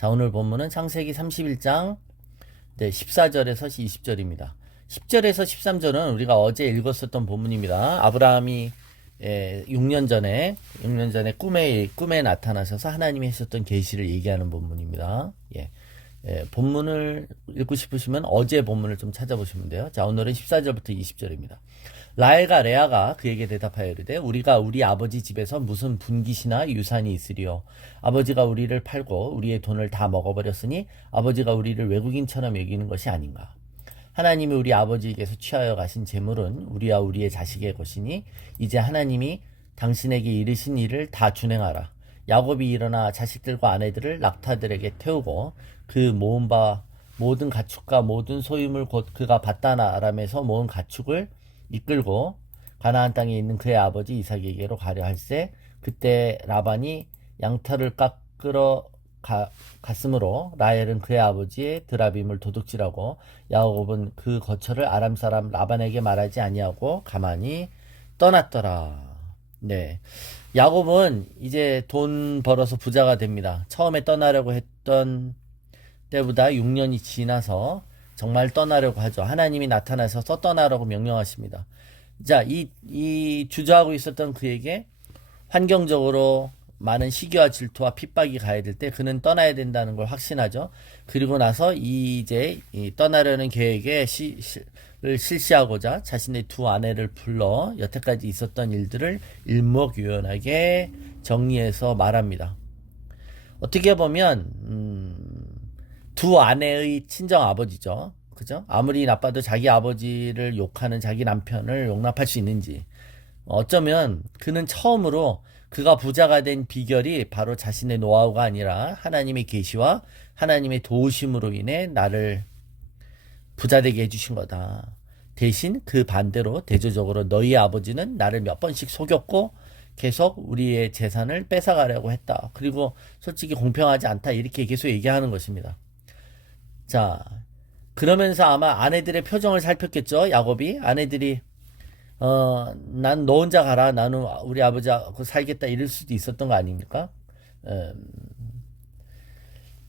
자, 오늘 본문은 창세기 31장 14절에서 20절입니다. 10절에서 13절은 우리가 어제 읽었었던 본문입니다. 아브라함이 6년 전에 꿈에 나타나셔서 하나님이 하셨던 계시를 얘기하는 본문입니다. 본문을 읽고 싶으시면 어제 본문을 좀 찾아보시면 돼요. 자, 오늘은 14절부터 20절입니다. 라헬과 레아가 그에게 대답하여 이르되 우리가 우리 아버지 집에서 무슨 분깃이나 유산이 있으리요. 아버지가 우리를 팔고 우리의 돈을 다 먹어버렸으니 아버지가 우리를 외국인처럼 여기는 것이 아닌가. 하나님이 우리 아버지에게서 취하여 가신 재물은 우리와 우리의 자식의 것이니 이제 하나님이 당신에게 이르신 일을 다 준행하라. 야곱이 일어나 자식들과 아내들을 낙타들에게 태우고 그 모은 바 모든 가축과 모든 소유물 곧 그가 바다나 아람에서 모은 가축을 이끌고 가나안 땅에 있는 그의 아버지 이삭에게로 가려 할세. 그때 라반이 양털을 깎으러 갔으므로 라헬은 그의 아버지의 드라빔을 도둑질하고 야곱은 그 거처를 아람 사람 라반에게 말하지 아니하고 가만히 떠났더라. 네, 야곱은 이제 돈 벌어서 부자가 됩니다. 처음에 떠나려고 했던 때보다 6년이 지나서 정말 떠나려고 하죠. 하나님이 나타나셔서 떠나라고 명령하십니다. 자, 이 주저하고 있었던 그에게 환경적으로 많은 시기와 질투와 핍박이 가야 될 때 그는 떠나야 된다는 걸 확신하죠. 그리고 나서 이제 떠나려는 계획에 실시하고자 자신의 두 아내를 불러 여태까지 있었던 일들을 일목요연하게 정리해서 말합니다. 어떻게 보면 두 아내의 친정 아버지죠. 그죠? 아무리 나빠도 자기 아버지를 욕하는 자기 남편을 용납할 수 있는지. 어쩌면 그는 처음으로 그가 부자가 된 비결이 바로 자신의 노하우가 아니라 하나님의 계시와 하나님의 도우심으로 인해 나를 부자되게 해주신 거다. 대신 그 반대로 대조적으로 너희 아버지는 나를 몇 번씩 속였고 계속 우리의 재산을 뺏어가려고 했다. 그리고 솔직히 공평하지 않다. 이렇게 계속 얘기하는 것입니다. 자, 그러면서 아마 아내들의 표정을 살폈겠죠. 야곱이 아내들이 난 너 혼자 가라. 나는 우리 아버지하고 살겠다. 이럴 수도 있었던 거 아닙니까?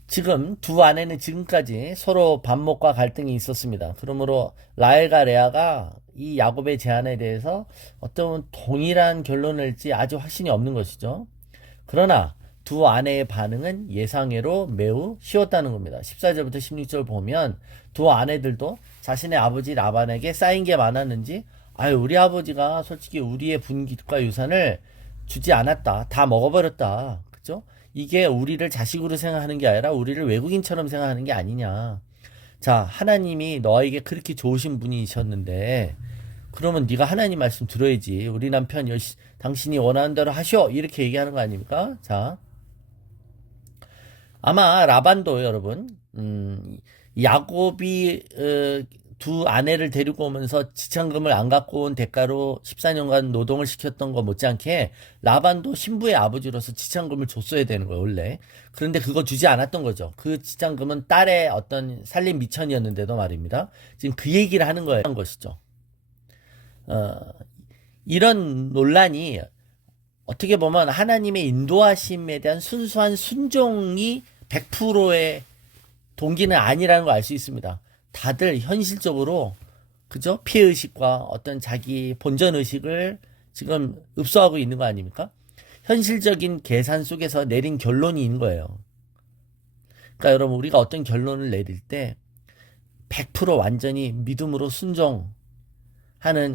지금 두 아내는 지금까지 서로 반목과 갈등이 있었습니다. 그러므로 라헬과 레아가 이 야곱의 제안에 대해서 어떤 동일한 결론을 낼지 아주 확신이 없는 것이죠. 그러나 두 아내의 반응은 예상외로 매우 쉬웠다는 겁니다. 14절부터 16절 보면 두 아내들도 자신의 아버지 라반에게 쌓인 게 많았는지 우리 아버지가 솔직히 우리의 분깃과 유산을 주지 않았다. 다 먹어버렸다. 그죠? 이게 우리를 자식으로 생각하는 게 아니라 우리를 외국인처럼 생각하는 게 아니냐. 자, 하나님이 너에게 그렇게 좋으신 분이셨는데 그러면 네가 하나님 말씀 들어야지. 우리 남편 당신이 원하는 대로 하셔. 이렇게 얘기하는 거 아닙니까? 자, 아마 라반도 여러분 야곱이 두 아내를 데리고 오면서 지참금을 안 갖고 온 대가로 14년간 노동을 시켰던 거 못지않게 라반도 신부의 아버지로서 지참금을 줬어야 되는 거예요 원래. 그런데 그거 주지 않았던 거죠. 그 지참금은 딸의 어떤 살림 미천이었는데도 말입니다. 지금 그 얘기를 하는 거예요. 한 것이죠. 이런 논란이 어떻게 보면 하나님의 인도하심에 대한 순수한 순종이 100%의 동기는 아니라는 걸 알 수 있습니다. 다들 현실적으로 그죠? 피해의식과 어떤 자기 본전의식을 지금 읍소하고 있는 거 아닙니까? 현실적인 계산 속에서 내린 결론이 있는 거예요. 그러니까 여러분 우리가 어떤 결론을 내릴 때 100% 완전히 믿음으로 순종하는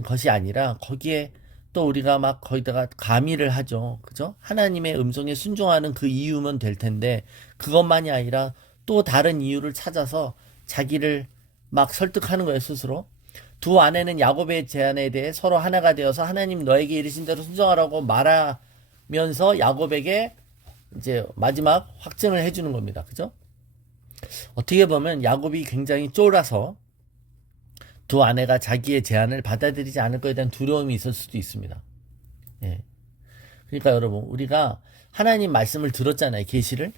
것이 아니라 거기에 또 우리가 막 거기다가 가미를 하죠. 그죠? 하나님의 음성에 순종하는 그 이유면 될 텐데 그것만이 아니라 또 다른 이유를 찾아서 자기를 막 설득하는 거예요 스스로. 두 아내는 야곱의 제안에 대해 서로 하나가 되어서 하나님 너에게 이르신 대로 순종하라고 말하면서 야곱에게 이제 마지막 확증을 해주는 겁니다. 그죠? 어떻게 보면 야곱이 굉장히 쫄아서 두 아내가 자기의 제안을 받아들이지 않을 것에 대한 두려움이 있을 수도 있습니다. 그러니까 여러분 우리가 하나님 말씀을 들었잖아요. 계시를.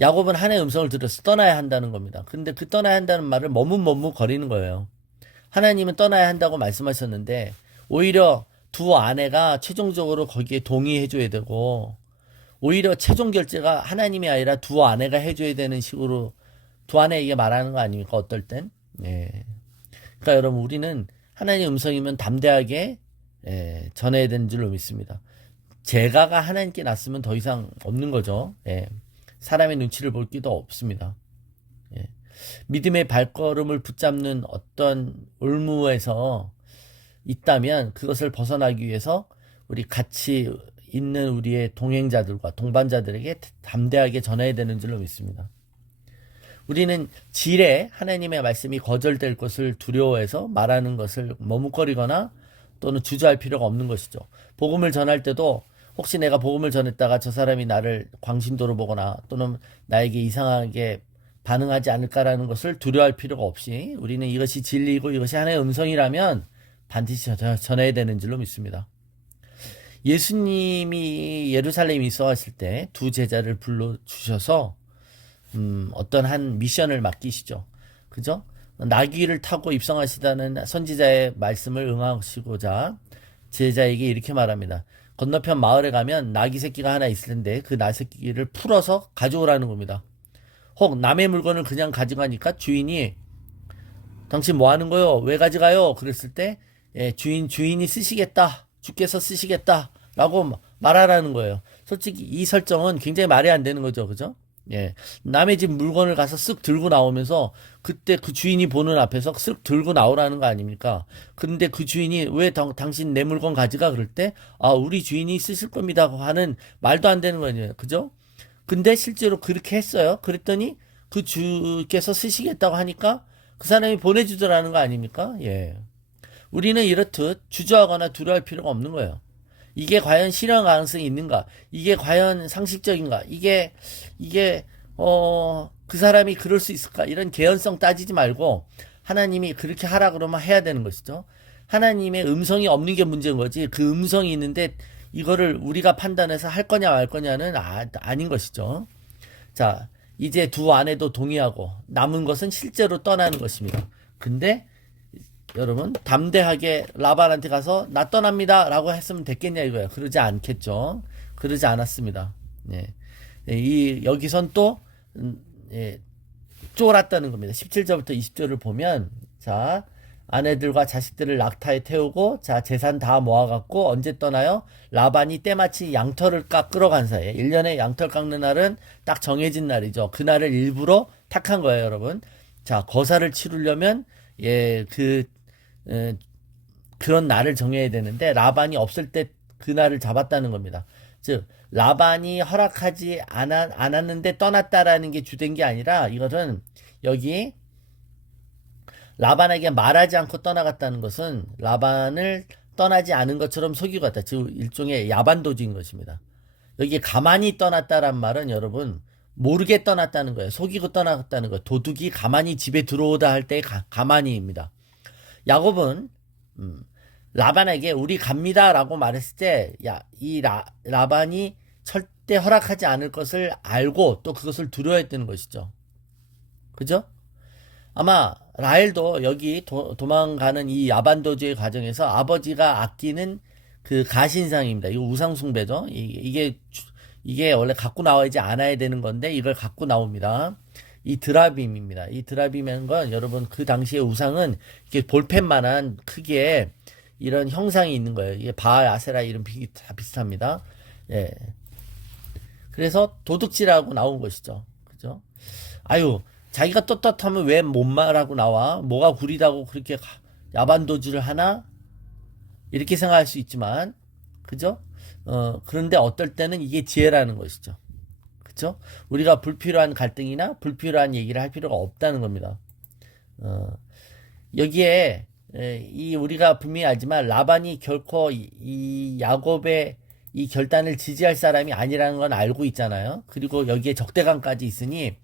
야곱은 하나님의 음성을 들어서 떠나야 한다는 겁니다. 근데 그 떠나야 한다는 말을 머뭇머뭇 거리는 거예요. 하나님은 떠나야 한다고 말씀하셨는데 오히려 두 아내가 최종적으로 거기에 동의해줘야 되고 오히려 최종 결제가 하나님이 아니라 두 아내가 해줘야 되는 식으로 두 아내에게 말하는 거 아닙니까? 어떨 땐? 예. 그러니까 여러분 우리는 하나님의 음성이면 담대하게 전해야 되는 줄로 믿습니다. 제가가 하나님께 났으면 더 이상 없는 거죠. 예. 사람의 눈치를 볼 기도 없습니다. 예. 믿음의 발걸음을 붙잡는 어떤 올무에서 있다면 그것을 벗어나기 위해서 우리 같이 있는 우리의 동행자들과 동반자들에게 담대하게 전해야 되는 줄로 믿습니다. 우리는 지레 하나님의 말씀이 거절될 것을 두려워해서 말하는 것을 머뭇거리거나 또는 주저할 필요가 없는 것이죠. 복음을 전할 때도 혹시 내가 복음을 전했다가 저 사람이 나를 광신도로 보거나 또는 나에게 이상하게 반응하지 않을까라는 것을 두려워할 필요가 없이 우리는 이것이 진리이고 이것이 하나님의 음성이라면 반드시 전해야 되는 줄로 믿습니다. 예수님이 예루살렘에 있어왔을 때 두 제자를 불러주셔서 어떤 한 미션을 맡기시죠. 그죠? 나귀를 타고 입성하시다는 선지자의 말씀을 응하시고자 제자에게 이렇게 말합니다. 건너편 마을에 가면 나귀 새끼가 하나 있을 텐데 그 나귀 새끼를 풀어서 가져오라는 겁니다. 혹 남의 물건을 그냥 가져가니까 주인이 당신 뭐 하는 거요? 왜 가져가요? 그랬을 때 주인이 쓰시겠다. 주께서 쓰시겠다. 라고 말하라는 거예요. 솔직히 이 설정은 굉장히 말이 안 되는 거죠. 그죠? 예. 남의 집 물건을 가서 쓱 들고 나오면서 그때 그 주인이 보는 앞에서 쓱 들고 나오라는 거 아닙니까? 근데 그 주인이 왜 당신 내 물건 가져가? 그럴 때, 우리 주인이 쓰실 겁니다. 하는 말도 안 되는 거예요. 그죠? 근데 실제로 그렇게 했어요. 그랬더니 그 주께서 쓰시겠다고 하니까 그 사람이 보내주더라는 거 아닙니까? 예. 우리는 이렇듯 주저하거나 두려워할 필요가 없는 거예요. 이게 과연 실현 가능성이 있는가? 이게 과연 상식적인가? 그 사람이 그럴 수 있을까? 이런 개연성 따지지 말고 하나님이 그렇게 하라 그러면 해야 되는 것이죠. 하나님의 음성이 없는 게 문제인 거지. 그 음성이 있는데 이거를 우리가 판단해서 할 거냐 말 거냐는 아닌 것이죠. 자, 이제 두 아내도 동의하고 남은 것은 실제로 떠나는 것입니다. 근데 여러분 담대하게 라반한테 가서 나 떠납니다 라고 했으면 됐겠냐 이거예요. 그러지 않겠죠. 그러지 않았습니다. 여기선 또 쫄았다는 겁니다. 17절부터 20절을 보면 자 아내들과 자식들을 낙타에 태우고 자 재산 다 모아갖고 언제 떠나요? 라반이 때마치 양털을 끌어간 사이에 1년에 양털 깎는 날은 딱 정해진 날이죠. 그날을 일부러 택한 거예요 여러분. 자 거사를 치르려면 그런 날을 정해야 되는데 라반이 없을 때 그 날을 잡았다는 겁니다. 즉 라반이 허락하지 않았는데 떠났다라는 게 주된 게 아니라 이것은 여기 라반에게 말하지 않고 떠나갔다는 것은 라반을 떠나지 않은 것처럼 속이고 갔다. 즉 일종의 야반도주인 것입니다. 여기 가만히 떠났다란 말은 여러분 모르게 떠났다는 거예요. 속이고 떠나갔다는 거예요. 도둑이 가만히 집에 들어오다 할 때 가만히입니다. 야곱은 라반에게 우리 갑니다라고 말했을 때 이 라반이 절대 허락하지 않을 것을 알고 또 그것을 두려워했다는 것이죠. 그죠? 아마 라헬도 여기 도망가는 이 야반도주의 과정에서 아버지가 아끼는 그 가신상입니다. 이거 우상숭배죠. 이게 원래 갖고 나와야지 않아야 되는 건데 이걸 갖고 나옵니다. 이 드라빔입니다. 이 드라빔이라는 건 여러분 그 당시의 우상은 이렇게 볼펜만한 크기의 이런 형상이 있는 거예요. 이게 바알, 아세라 이름 다 비슷합니다. 예. 그래서 도둑질하고 나온 것이죠. 그죠? 자기가 떳떳하면 왜 못 말하고 나와? 뭐가 구리다고 그렇게 야반도주를 하나? 이렇게 생각할 수 있지만, 그죠? 그런데 어떨 때는 이게 지혜라는 것이죠. 그죠? 우리가 불필요한 갈등이나 불필요한 얘기를 할 필요가 없다는 겁니다. 여기에, 우리가 분명히 알지만, 라반이 결코 이 야곱의 이 결단을 지지할 사람이 아니라는 건 알고 있잖아요. 그리고 여기에 적대감까지 있으니,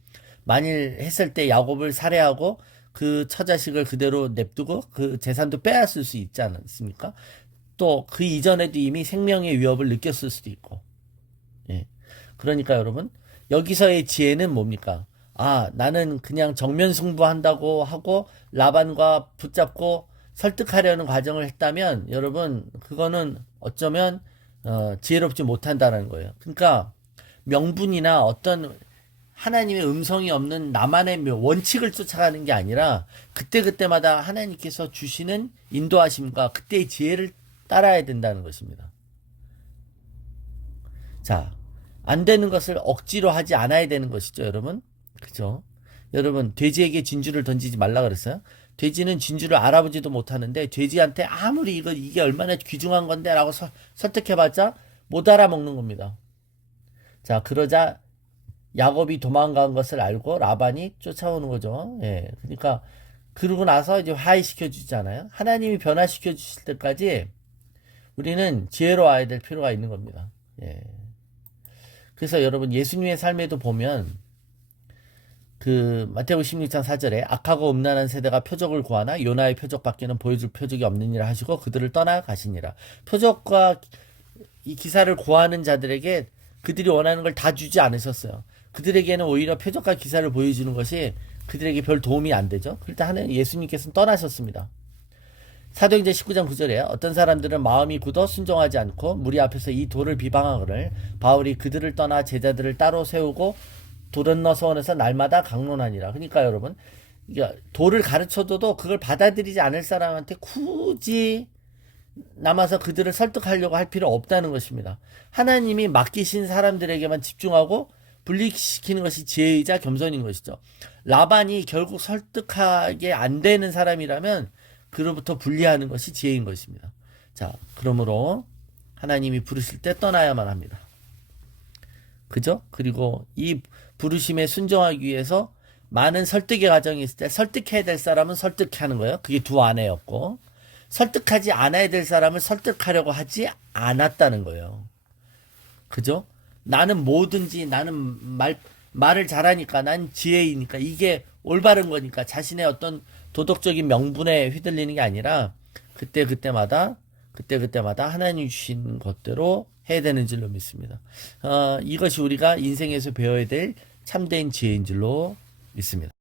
만일 했을 때 야곱을 살해하고 그 처자식을 그대로 냅두고 그 재산도 빼앗을 수 있지 않습니까? 또 그 이전에도 이미 생명의 위협을 느꼈을 수도 있고. 예. 그러니까 여러분 여기서의 지혜는 뭡니까? 나는 그냥 정면 승부한다고 하고 라반과 붙잡고 설득하려는 과정을 했다면 여러분 그거는 어쩌면 지혜롭지 못한다는 거예요. 그러니까 명분이나 어떤 하나님의 음성이 없는 나만의 원칙을 쫓아가는 게 아니라 그때그때마다 하나님께서 주시는 인도하심과 그때의 지혜를 따라야 된다는 것입니다. 자, 안 되는 것을 억지로 하지 않아야 되는 것이죠, 여러분. 그죠? 여러분, 돼지에게 진주를 던지지 말라 그랬어요? 돼지는 진주를 알아보지도 못하는데 돼지한테 아무리 이게 얼마나 귀중한 건데 라고 설득해봤자 못 알아먹는 겁니다. 자, 그러자 야곱이 도망간 것을 알고 라반이 쫓아오는 거죠. 예. 그러니까 그러고 나서 이제 화해시켜 주잖아요. 하나님이 변화시켜 주실 때까지 우리는 지혜로워야 될 필요가 있는 겁니다. 예. 그래서 여러분 예수님의 삶에도 보면 그 마태복음 16장 4절에 악하고 음란한 세대가 표적을 구하나 요나의 표적밖에는 보여줄 표적이 없느니라 하시고 그들을 떠나가시니라. 표적과 이 기사를 구하는 자들에게 그들이 원하는 걸 다 주지 않으셨어요. 그들에게는 오히려 표적과 기사를 보여주는 것이 그들에게 별 도움이 안 되죠. 그럴 때 하나님 예수님께서는 떠나셨습니다. 사도행전 19장 9절에 어떤 사람들은 마음이 굳어 순종하지 않고 무리 앞에서 이 돌을 비방하거늘 바울이 그들을 떠나 제자들을 따로 세우고 도련너 서원에서 날마다 강론하니라. 그러니까 여러분 돌을 가르쳐줘도 그걸 받아들이지 않을 사람한테 굳이 남아서 그들을 설득하려고 할 필요 없다는 것입니다. 하나님이 맡기신 사람들에게만 집중하고 분리시키는 것이 지혜이자 겸손인 것이죠. 라반이 결국 설득하게 안 되는 사람이라면 그로부터 분리하는 것이 지혜인 것입니다. 자, 그러므로 하나님이 부르실 때 떠나야만 합니다. 그죠? 그리고 이 부르심에 순종하기 위해서 많은 설득의 과정이 있을 때 설득해야 될 사람은 설득하는 거예요. 그게 두 아내였고 설득하지 않아야 될 사람을 설득하려고 하지 않았다는 거예요. 그죠? 나는 뭐든지 나는 말을 잘하니까 난 지혜이니까 이게 올바른 거니까 자신의 어떤 도덕적인 명분에 휘둘리는 게 아니라 그때마다 하나님 주신 것대로 해야 되는 줄로 믿습니다. 이것이 우리가 인생에서 배워야 될 참된 지혜인 줄로 믿습니다.